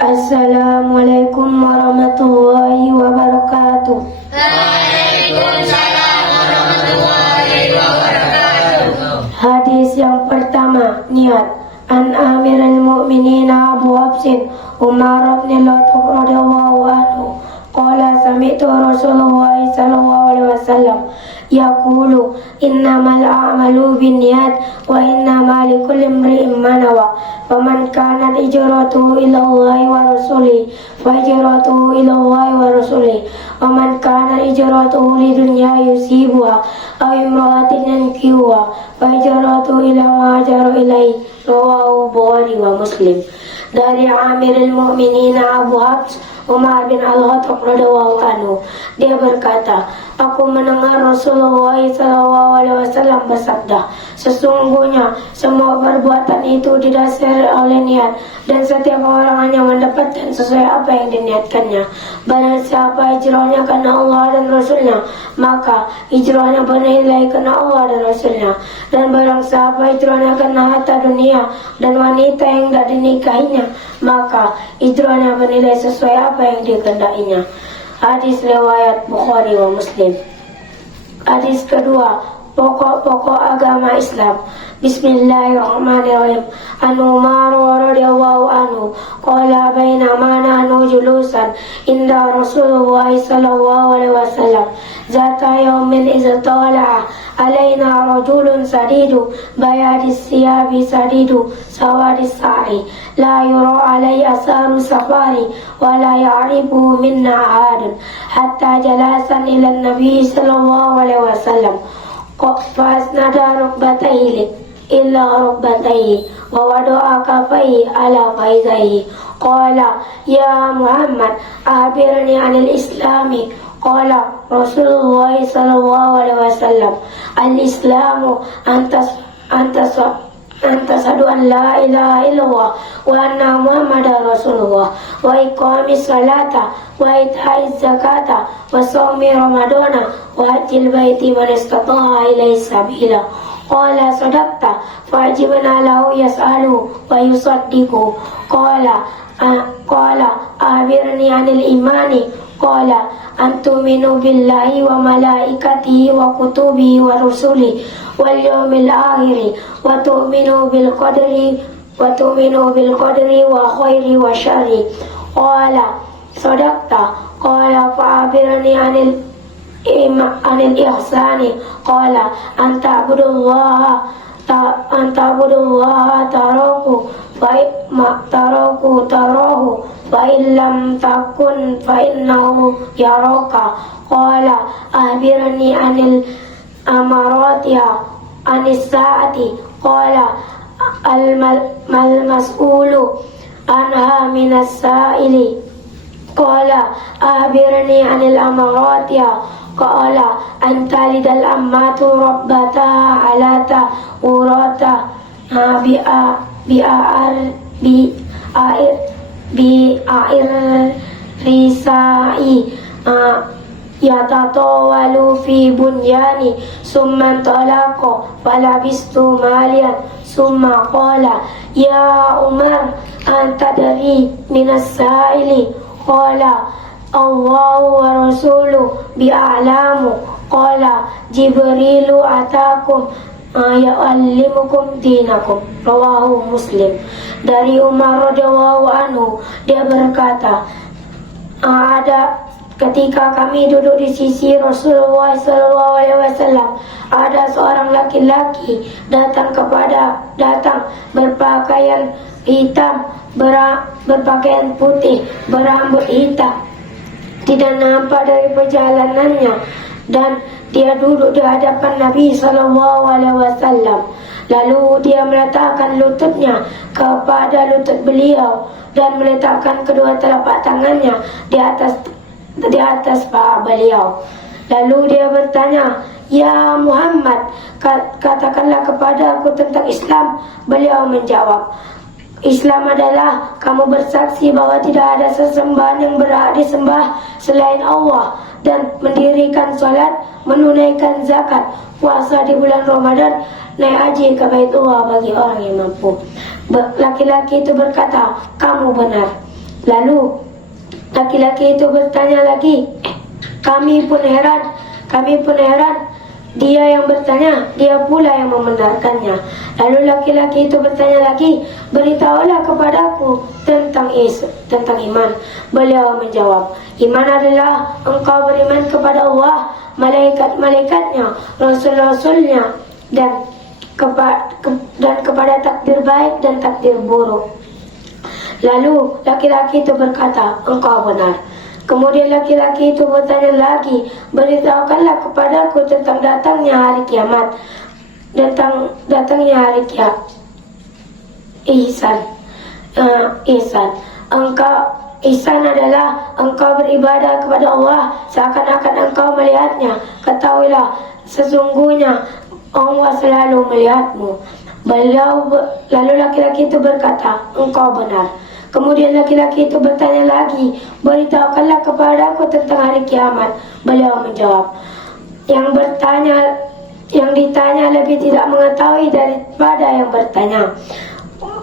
Assalamualaikum warahmatullahi wabarakatuh. Waalaikumsalam warahmatullahi wabarakatuh. Hadis yang pertama, niat. An Amirul Mukminin Abu Hafsin Umar bin Khattab radhiyallahu anhu qala sami'tu Rasulullah sallallahu alaihi wasallam yaqulu innamal a'malu binniyat wa innamal likulli imri'in ma nawa faman kanat hijratuhu ila Allahi wa rasulihi fa hijratuhu ila Allahi wa rasulihi wa man kanat hijratuhu lidunya yusibuha aw imra'atin yankihuha fa hijratuhu ila ma hajara ilaihi rawahu Bukhari wa Muslim. Dari Amirul Mukminin Abu Hafs Umar bin Al-Khattab radhiyallahu anhu, dia berkata, aku mendengar Rasulullah SAW bersabda, sesungguhnya semua perbuatan itu didasari oleh niat, dan setiap orang hanya mendapatkan sesuai apa yang diniatkannya. Barang siapa hijrahnya karena Allah dan Rasulnya, maka hijrahnya bernilai karena Allah dan Rasulnya. Dan barang siapa hijrahnya karena harta dunia dan wanita yang tidak dinikahinya, maka hijrahnya bernilai sesuai apa yang dikehendakinya. Hadis riwayat Bukhari wa Muslim. Hadis kedua, pokok-pokok agama Islam. Bismillahirrahmanirrahim. An Umar radhiyallahu anhu qala bainama nahnu julusan inda Rasulullah sallallahu alaihi wasallam zata yawmin idza tala'a alaina rajulun sadidu bayadis siyabi sadidu sawadis sa'i la yura alai asaru safari wa la ya'rifu minna ahadun hatta jalasan ila nabi sallallahu alaihi wasallam fasnada rukbatayhi illa rukbatayhi wa wada'a kafayhi ala faizayhi qala ya Muhammad akhbirni anil islami qala Rasulullah sallallahu alaihi wasallam al-islamu antasadu an la ilaha illallah wa anna Muhammadar Rasulullah wa iqamis salata wa itaiz zakata wa shaumi ramadana wa hajjil baiti man istata'a ilaihi sabila. Qala sadaqta fa'ajibna lahu yas'alu wa yusaddiqu. Qala akhbirni anil imani. Qala antuminu billahi wa malaikatihi wa kutubihi wa rusulihi wal yawmil akhir wa tu'minu bil qadri wa khairi wa syarri. Qala sadaqta. Qala fa'akhbirni anil ihsani. Qala anta abudullaha tarahu fa illam takun fa innahu yaraka. Qala akhbirni anil amaratiha anis saati. Qala al mas'ulu anha minas sa'ili. Qala akhbirni anil amaratiha. Qala anta lidal ammatu rabbata alata urata bi'air risai yatatawalu fi bunyani summa talaqa falabistu malian summa qala ya Umar anta dari minas sa'ili. Qala Allahu wa rasuluhu bi'alamu. Qala Jibrilu atakum ya'allimukum dinakum. Rawahu Muslim. Dari Umar radhiyallahu anhu, dia berkata, ada ketika kami duduk di sisi Rasulullah sallallahu alaihi wasallam, ada seorang laki-laki datang berpakaian hitam, berpakaian putih, berambut hitam, tidak nampak dari perjalanannya, dan dia duduk di hadapan Nabi sallallahu alaihi wasallam. Lalu dia meletakkan lututnya kepada lutut beliau dan meletakkan kedua telapak tangannya di atas paha beliau. Lalu dia bertanya, ya Muhammad, katakanlah kepada aku tentang Islam. Beliau menjawab, Islam adalah kamu bersaksi bahwa tidak ada sesembahan yang berhak disembah selain Allah, dan mendirikan salat, menunaikan zakat, puasa di bulan Ramadan, naik haji ke Baitullah bagi orang yang mampu. Laki-laki itu berkata, kamu benar. Lalu laki-laki itu bertanya lagi. Kami pun heran. Dia yang bertanya, dia pula yang membenarkannya. Lalu laki-laki itu bertanya lagi, beritahulah kepadaku tentang iman. Beliau menjawab, iman adalah engkau beriman kepada Allah, malaikat-malaikatnya, rasul-rasulnya, dan kepada takdir baik dan takdir buruk. Lalu laki-laki itu berkata, engkau benar. Kemudian laki-laki itu bertanya lagi, beritahukanlah kepadaku tentang datangnya hari kiamat. Datangnya hari kiamat. Ihsan adalah engkau beribadah kepada Allah seakan-akan engkau melihatnya. Ketahuilah, sesungguhnya Allah selalu melihatmu. Lalu laki-laki itu berkata, engkau benar. Kemudian laki-laki itu bertanya lagi, beritahukanlah kepadaku tentang hari kiamat. Beliau menjawab, yang ditanya lebih tidak mengetahui daripada yang bertanya.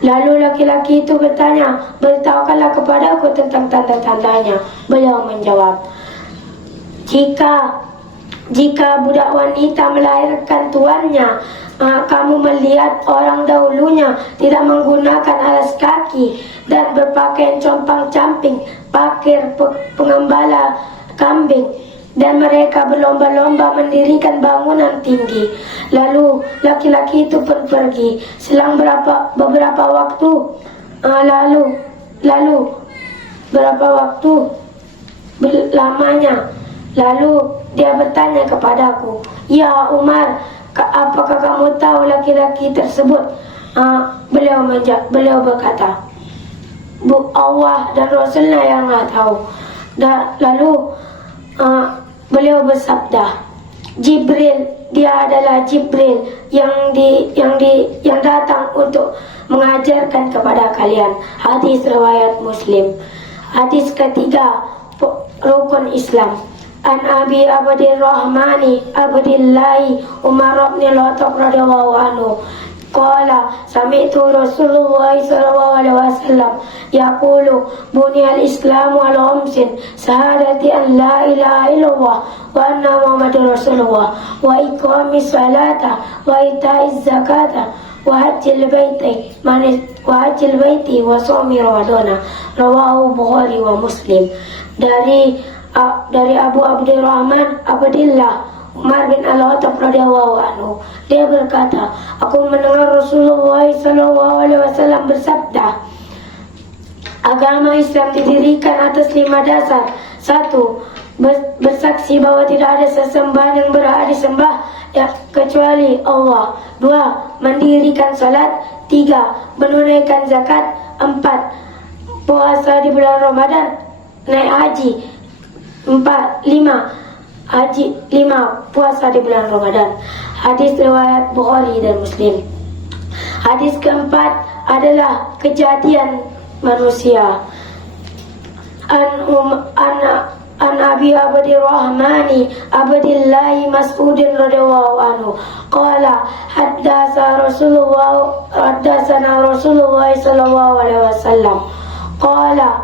Lalu laki-laki itu bertanya, beritahukanlah kepadaku tentang tanda-tandanya. Beliau menjawab, jika budak wanita melahirkan tuannya, kamu melihat orang dahulunya tidak menggunakan alas kaki dan berpakaian compang-camping, pakir pengembala kambing, dan mereka berlomba-lomba mendirikan bangunan tinggi. Lalu laki-laki itu pun pergi. Selang beberapa waktu lamanya, lalu dia bertanya kepadaku, ya Umar, apakah kamu tahu laki-laki tersebut? Beliau berkata, Allah dan Rasulnya yang tahu. Lalu beliau bersabda, Jibril, dia adalah Jibril yang datang untuk mengajarkan kepada kalian. Hadis riwayat Muslim. Hadis ketiga, rukun Islam. An Abi Abdirrahmani Abdillahi Umar bin Khattab radhiyallahu anhu qala sami'tu Rasulullah sallallahu alaihi wasallam yaqulu buniyal islamu ala khamsin syahadati an la ilaha illallah wa anna muhammadar rasulullah wa iqamis salata wa itaiz zakata wa hajjil baiti wa shaumi ramadana. Rawahu Bukhari wa Muslim. Dari Abu Abdurrahman Abdillah Umar bin Al-Khattab radhiyallahu anhu, dia berkata, aku mendengar Rasulullah sallallahu alaihi wasallam bersabda, agama Islam didirikan atas 5 dasar. 1. Bersaksi bahwa tidak ada sesembahan yang berhak disembah kecuali Allah. 2. Mendirikan salat. 3. Menunaikan zakat. 4. Puasa di bulan Ramadan. Naik haji. 5. Puasa di bulan Ramadan. Hadis riwayat Bukhari dan Muslim. Hadis keempat adalah kejadian manusia. An Abi Abdirrahmani Abdillahi Mas'udin radhiyallahu anhu qala haddatsana Rasulullah sallallahu alaihi wasallam qala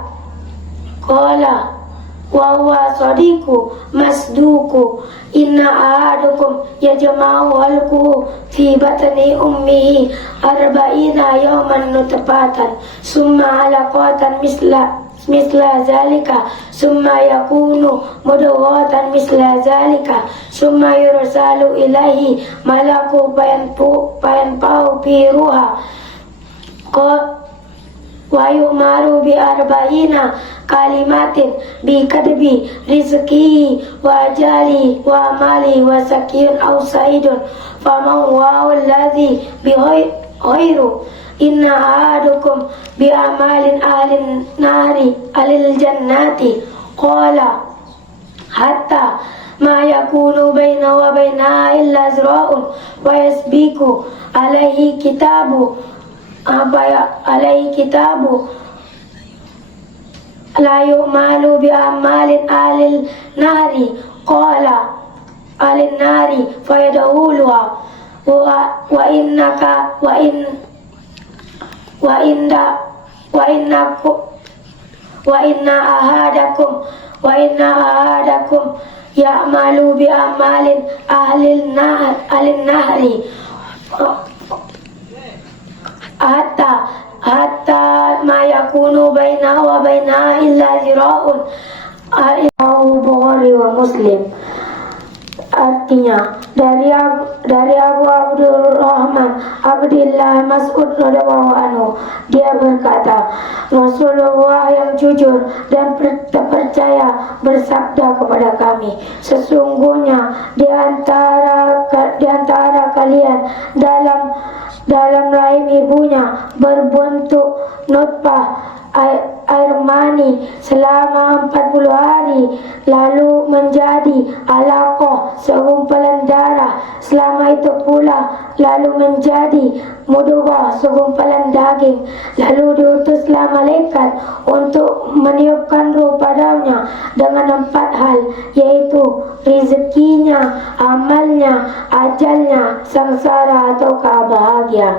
wa huwa sadiqu masduku inna ahadukum yajma'u halquhu fi batni ummihi 40 yawman nutfatan summa alaqatan misla zalika summa yakunu mudghatan misla zalika summa yursalu ilaihi malaku fayanfa'u fi ruha wa yu'maru bi 40 kalimatin bi kadbi rizqihi wa ajali wa amali wa sakiyun aw sa'idun faman wa alladhi bi ghairu inna ahadukum bi amalin ahlin nari alil jannati qala hatta ma yakunu baina wa baina illa zra'un wa yasbiqu alaihi kitabu la yu'malu bi amalin alil nari qala alin nari fayadkhuluha wa wa inna ahadakum ya'malu bi amalin ahlin nahri hatta ma yakunu bainahu wa bainaha illa zira'un. Bukhari wa Muslim. Artinya dari Abu Abdurrahman Abdillah Mas'ud radhiyallahu anhu, dia berkata, Rasulullah yang jujur dan terpercaya bersabda kepada kami, sesungguhnya di antara kalian dalam rahim ibunya berbentuk nutfah air mani selama 40 hari, lalu menjadi alaqah segumpalan darah, selama itu pula lalu menjadi mudghah segumpalan daging, lalu diutuslah malaikat untuk meniupkan ruh padanya dengan 4 hal, yaitu rezekinya, amalnya, ajalnya, sengsara ataukah bahagia.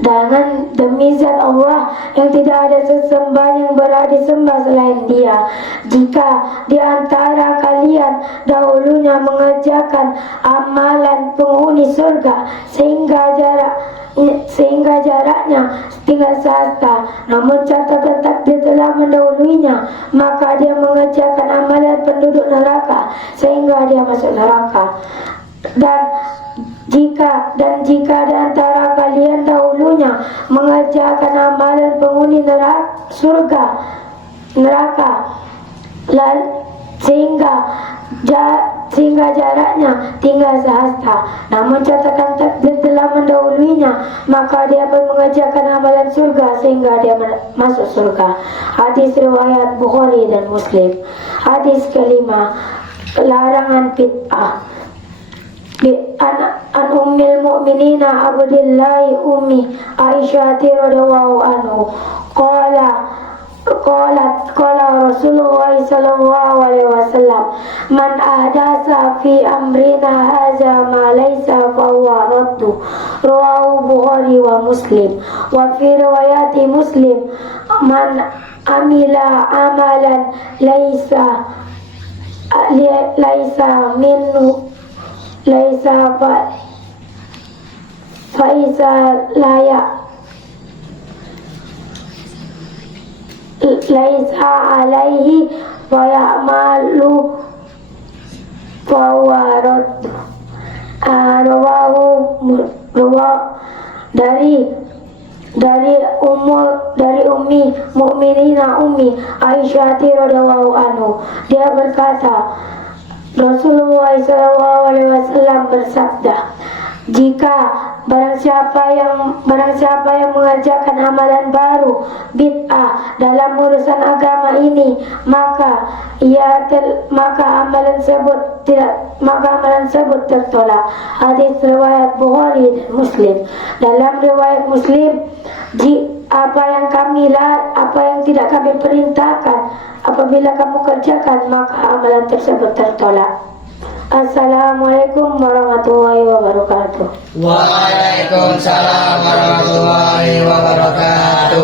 Dan demi zat Allah yang tidak ada sesembahan yang berhak disembah selain Dia, jika di antara kalian dahulunya mengerjakan amalan penghuni surga sehingga jaraknya tinggal sehasta, namun catatan takdir telah mendahuluinya, maka dia mengerjakan amalan penduduk neraka sehingga dia masuk neraka. Dan jika di antara kalian dahulunya mengerjakan amalan penghuni neraka sehingga jaraknya tinggal sehasta, namun catatan takdir telah mendahuluinya, maka dia pun mengerjakan amalan surga sehingga dia masuk surga. Hadis riwayat Bukhari dan Muslim. Hadis kelima, larangan bid'ah. An ummil mu'minina Abdillahi ummi Aisyah radhiyallahu anhu qala Rasulullah sallallahu alaihi wasallam, man ahdasa fi amrina hadza ma laysa fa huwa raddu. Rawahu Bukhari wa Muslim. Wa fi riwayati Muslim, man amila amalan laysa minhu laisa faisa laisa alaihi wa ya'malu fawarad. Dari ummi mukminina ummi Aisyah radhiyallahu anhu, dia berkata, Rasulullah SAW bersabda, jika barang siapa yang mengerjakan amalan baru bid'ah dalam urusan agama ini, maka amalan tersebut tertolak. Hadis riwayat Bukhari dan Muslim. Dalam riwayat Muslim, apa yang tidak kami perintahkan, apabila kamu kerjakan, maka amalan tersebut tertolak. Assalamualaikum warahmatullahi wabarakatuh. Waalaikumsalam warahmatullahi wabarakatuh.